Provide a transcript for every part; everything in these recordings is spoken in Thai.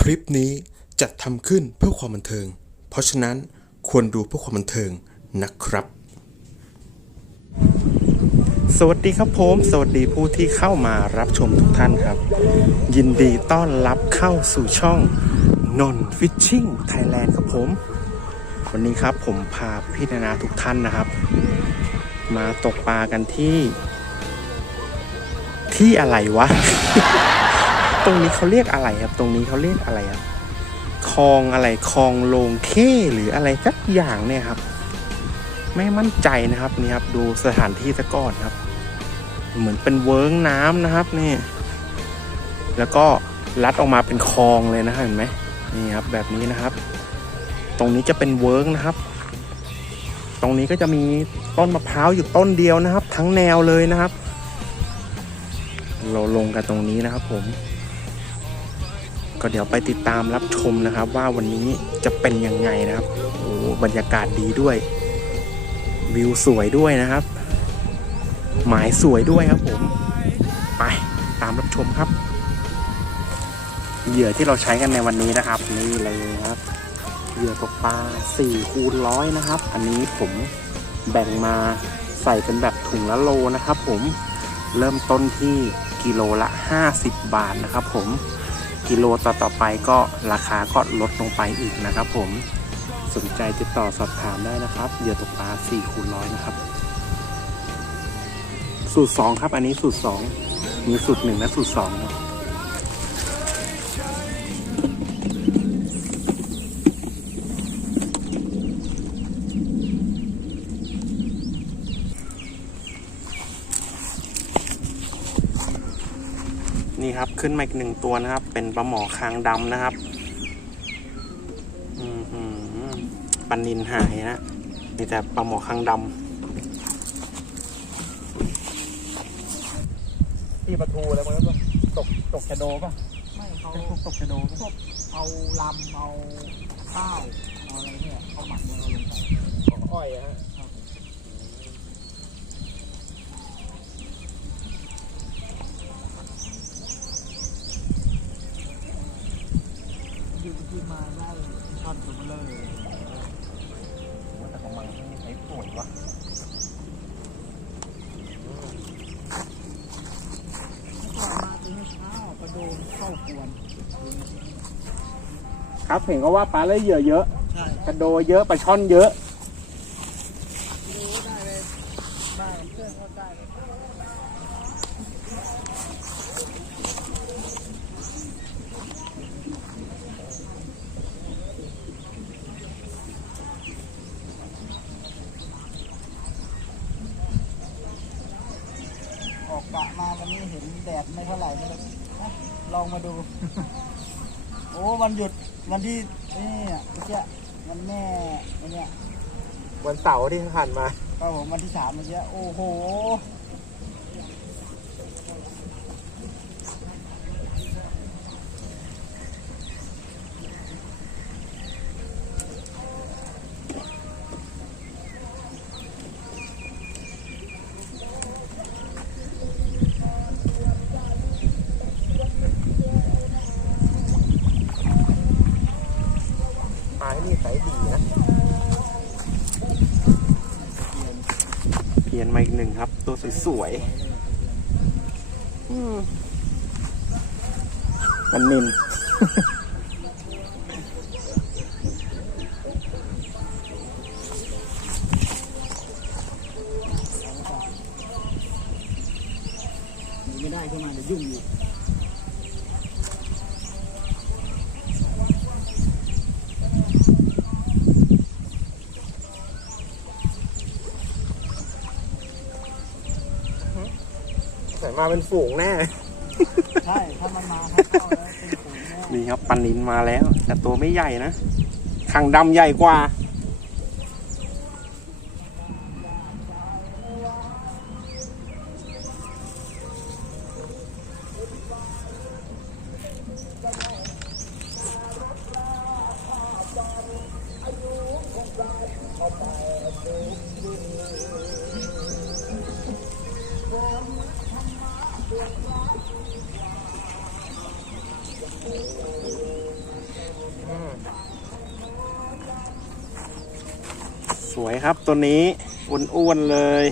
คลิปนี้จัดทำขึ้นเพื่อความบันเทิง เพราะฉะนั้นควรดูเพื่อความบันเทิงนะครับ สวัสดีครับผม สวัสดีผู้ที่เข้ามารับชมทุกท่านครับ ยินดีต้อนรับเข้าสู่ช่องนนฟิชชิ่งไทยแลนด์ครับผม วันนี้ครับผมพาพี่นานาทุกท่านนะครับ มาตกปลากันที่ ที่อะไรวะ ตรงนี้เขาเรียกอะไรครับ ตรงนี้เขาเรียกอะไรครับคลองอะไรคลองโลงเข้หรืออะไรสักอย่างเนี่ยครับ ไม่มั่นใจนะครับนี่ครับ ดูสถานที่ซะก่อนครับ เหมือนเป็นเวิ้งน้ำนะครับนี่ แล้วก็ลัดออกมาเป็นคลองเลยนะเห็นไหมนี่ครับ แบบนี้นะครับ ตรงนี้จะเป็นเวิ้งนะครับ ตรงนี้ก็จะมีต้นมะพร้าวอยู่ต้นเดียวนะครับ ทั้งแนวเลยนะครับ เราลงกันตรงนี้นะครับผม ก็เดี๋ยวไปติดตามรับชมนะครับ ว่าวันนี้จะเป็นยังไงนะครับโอ้บรรยากาศดีด้วย วิวสวยด้วยนะครับ หมายสวยด้วยครับผม ไปตามรับชมครับ เหยื่อที่เราใช้กันในวันนี้นะครับ นี่เลยครับ เหยื่อตกปลา4คูณร้อยนะครับ อันนี้ผมแบ่งมาใส่เป็นแบบถุงละโลนะครับ ผมเริ่มต้นที่กิโลละ 50 บาทนะครับ ผม กิโลต่อต่อไปก็ราคาก็ลดลงไปอีกนะครับผมสนใจติดต่อสอบถามได้นะครับเหยื่อตกปลา4คูณร้อยนะครับ สูตร 2 ครับอันนี้สูตร 2 มีสูตร 1 และสูตร2ครับ นี่ครับขึ้นมาอีกหนึ่งตัวนะครับ เป็นปลาหมอคางดำนะครับอือหือปันนินหายนะมีแต่ปลาหมอคางดำพี่ปลาทูอะไรมันก็ตกตกชะโดป่ะไม่เขาเป็นพวกตกชะโดพวกเอาลำเอาข้าวเอาอะไรเนี่ยเอาหมักเนี่ยเอาลงไปของอ้อยอะฮะ ยืนขึ้นมาได้ช่อนตัวเบลอเลย ว่าแต่ของมันใช้สวยวะ ก่อนมาถึงเช้ากระโดนเข้ากวน ครับเห็นก็ว่าปลาเลยเหยื่อเยอะใช่กระโดเยอะปลาช่อนเยอะดูได้เลยได้เพื่อนก็ได้เลยออกกะมาวันนี้เห็นแดดไม่เท่าไหร่ก็เลยนะลองมาดู โอ้วันหยุด วันที่นี่อะเมื่อกี้วันแม่วันเนี้ยวันเสาร์ที่ผ่านมา ก็ผมวันที่สามเมื่อกี้โอ้โห ที่นี่ไซส์ดีนะเพียนมาอีกหนึ่งครับ ตัวสวยๆอืมมันมินหนีไม่ได้ขึ้นมาเดี๋ยวยุ่งอยู่ มาเป็นฝูงแน่ ใช่ ถ้ามันมาเข้าแล้วเป็นฝูงแน่ นี่ครับปันนินมาแล้ว แต่ตัวไม่ใหญ่นะคางดำใหญ่กว่า สวยครับตัวนี้อ้วนๆเลย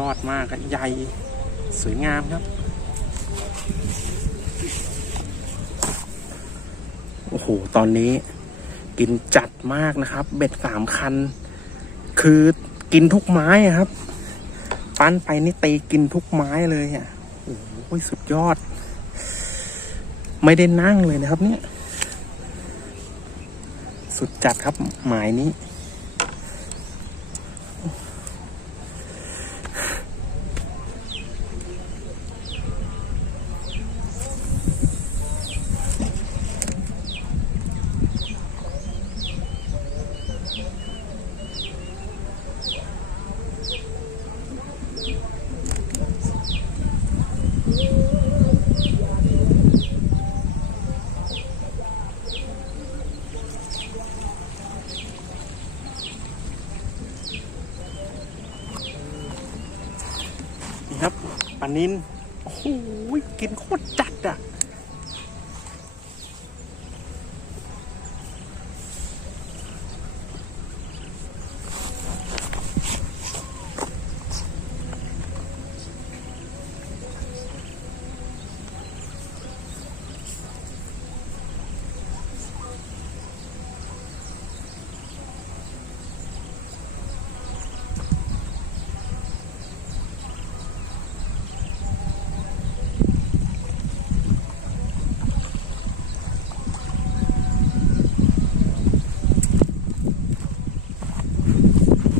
ยอดมากครับใหญ่สวยงามครับ โอ้โห ตอนนี้กินจัดมากนะครับ เบ็ดสามคัน คือกินทุกไม้ครับ ปั้นไปนี่ตีกินทุกไม้เลยอะโอ้โหสุดยอด ไม่ได้นั่งเลยนะครับเนี่ย สุดจัดครับหมายนี้ นินโอ้โหกินโคตรจัดอะ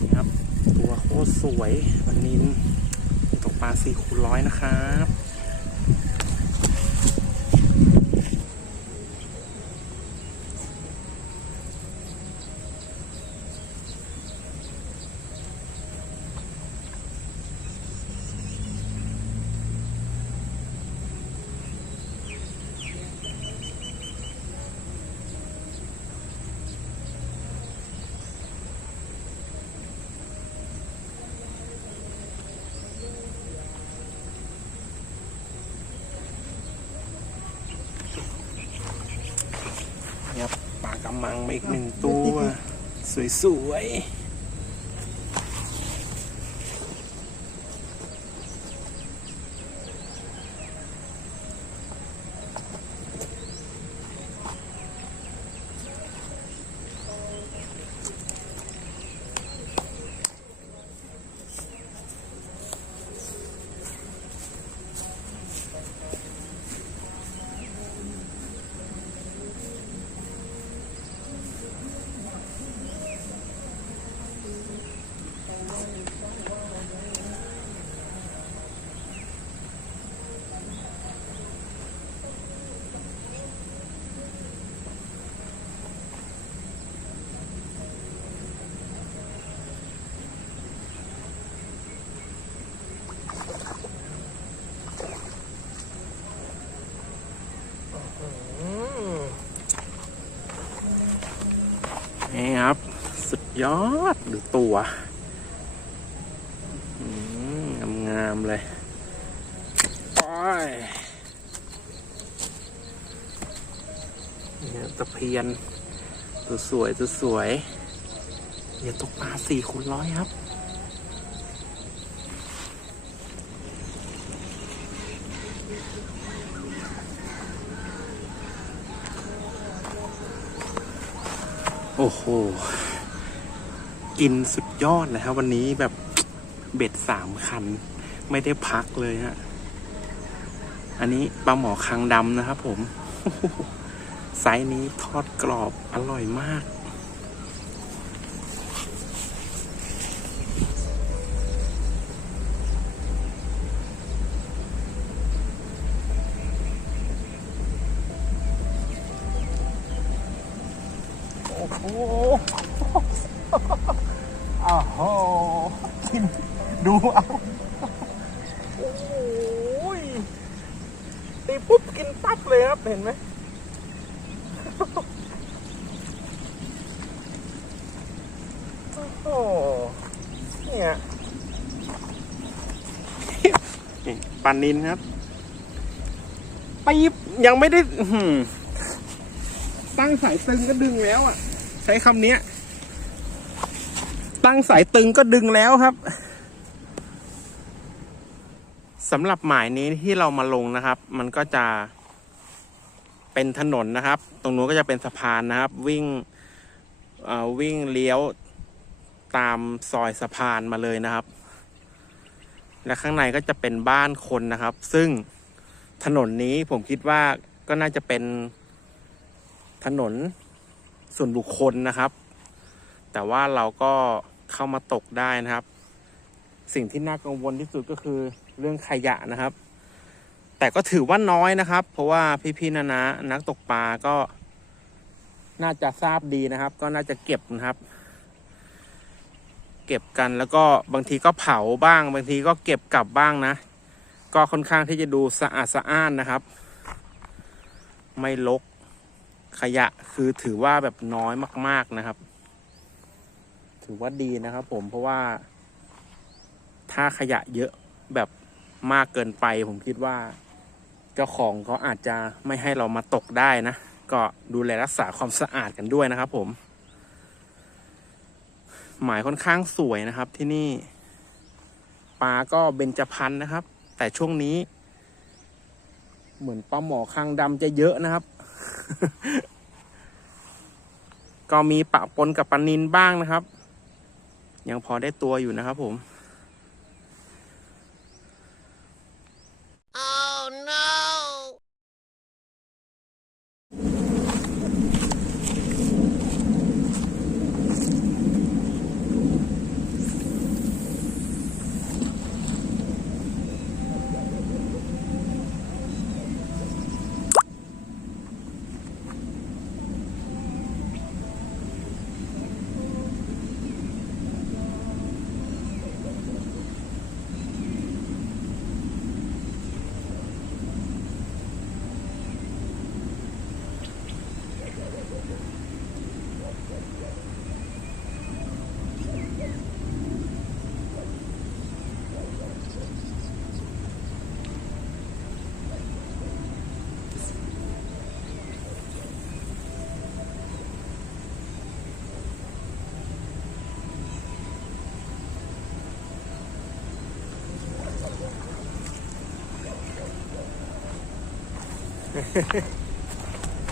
นี่ครับ ตัวโคตร สวย วันนี้ตกปลาสี่คูณร้อยนะครับ มังมาอีกหนึ่งตัว สวยๆนี่ครับ สุด ยอดดูตัวอืมงามๆเลยโอ้ยเนี่ยตะเพียน ตัวสวยตัวสวยเดี๋ยตกปลาสี่คูณร้อยครับโอ้โห กินสุดยอดเลยครับวันนี้แบบเบ็ดสามคัน ไม่ได้พักเลยฮะ อันนี้ปลาหมอคางดำนะครับผม ไซส์นี้ทอดกรอบอร่อยมาก กินดูเอาโอ้ยตีปุ๊บกินปั๊บเลยครับ เห็นไหมโอ้โหเนี่ยนี่ปลานินครับปี๊บยังไม่ได้อื้อหือตั้งสายตึงก็ดึงแล้วอะ ใช้คำเนี้ย ตั้งสายตึงก็ดึงแล้วครับสำหรับหมายนี้ที่เรามาลงนะครับ มันก็จะเป็นถนนนะครับ ตรงนู้นก็จะเป็นสะพานนะครับ วิ่งวิ่งเลี้ยวตามซอยสะพานมาเลยนะครับ และข้างในก็จะเป็นบ้านคนนะครับ ซึ่งถนนนี้ผมคิดว่าก็น่าจะเป็นถนนส่วนบุคคลนะครับ แต่ว่าเราก็เข้ามาตกได้นะครับ สิ่งที่น่ากังวลที่สุดก็คือเรื่องขยะนะครับ แต่ก็ถือว่าน้อยนะครับ เพราะว่าพี่ๆนะนะนักตกปลาก็ น่าจะทราบดีนะครับ ก็น่าจะเก็บนะครับ เก็บกันแล้วก็บางทีก็เผาบ้าง บางทีก็เก็บกลับบ้างนะ ก็ค่อนข้างที่จะดูสะอาดสะอ้านนะครับ ไม่ลกขยะคือถือว่าแบบน้อยมาก ๆนะครับ ถือว่าดีนะครับ ผมเพราะว่า ถ้าขยะเยอะแบบมากเกินไป ผมคิดว่า เจ้าของเขาอาจจะไม่ให้เรามาตกได้นะ ก็ดูแลรักษาความสะอาดกันด้วยนะครับ ผม หมายค่อนข้างสวยนะครับ ที่นี่ปลาก็เบญจพรรณนะครับ แต่ช่วงนี้ เหมือนปลาหมอคางดำจะเยอะนะครับ ก็มีปะปนกับปลานินบ้างนะครับ ยังพอได้ตัวอยู่นะครับผม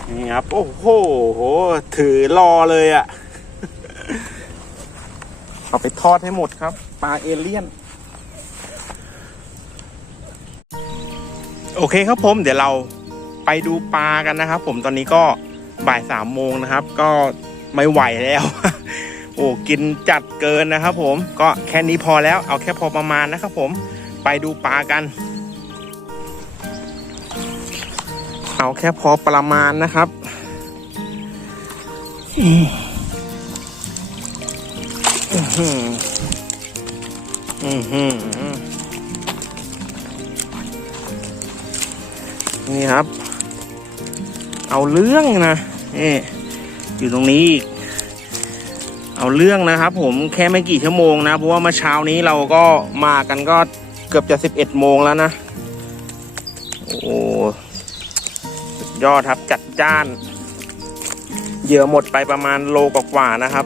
นี่ครับ โอ้โหถือรอเลยอะ่ะ เอาไปทอดให้หมดครับ ปลาเอเลี่ยน โอเคครับผมเดี๋ยวเราไปดูปลากันนะครับ ผมตอนนี้ก็บ่ายสามโมงนะครับ ก็ไม่ไหวแล้ว โอ้กินจัดเกินนะครับ ผมก็แค่นี้พอแล้วเอาแค่พอประมาณนะครับ ผมไปดูปลากัน เอาแค่พอประมาณนะครับ อือหืออือหือนี่ครับ เอาเรื่องนะนี่อยู่ตรงนี้อีกเอาเรื่องนะครับ ผมแค่ไม่กี่ชั่วโมงนะ เพราะว่าเมื่อเช้านี้เราก็มากันก็เกือบจะสิบเอ็ดโมงแล้วนะ โอ้ ยอดครับจัดจ้าน เหยื่อหมดไปประมาณโลกว่าๆนะครับ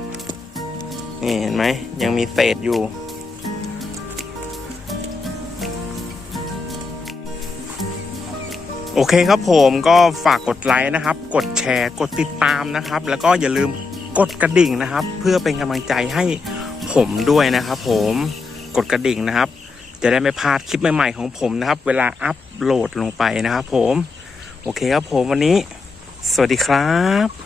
นี่เห็นไหมยังมีเศษอยู่ โอเคครับผมก็ฝากกดไลค์นะครับ กดแชร์กดติดตามนะครับ แล้วก็อย่าลืมกดกระดิ่งนะครับ เพื่อเป็นกำลังใจให้ผมด้วยนะครับ ผมกดกระดิ่งนะครับ จะได้ไม่พลาดคลิปใหม่ๆของผมนะครับ เวลาอัปโหลดลงไปนะครับผม โอเคครับผมวันนี้ สวัสดีครับ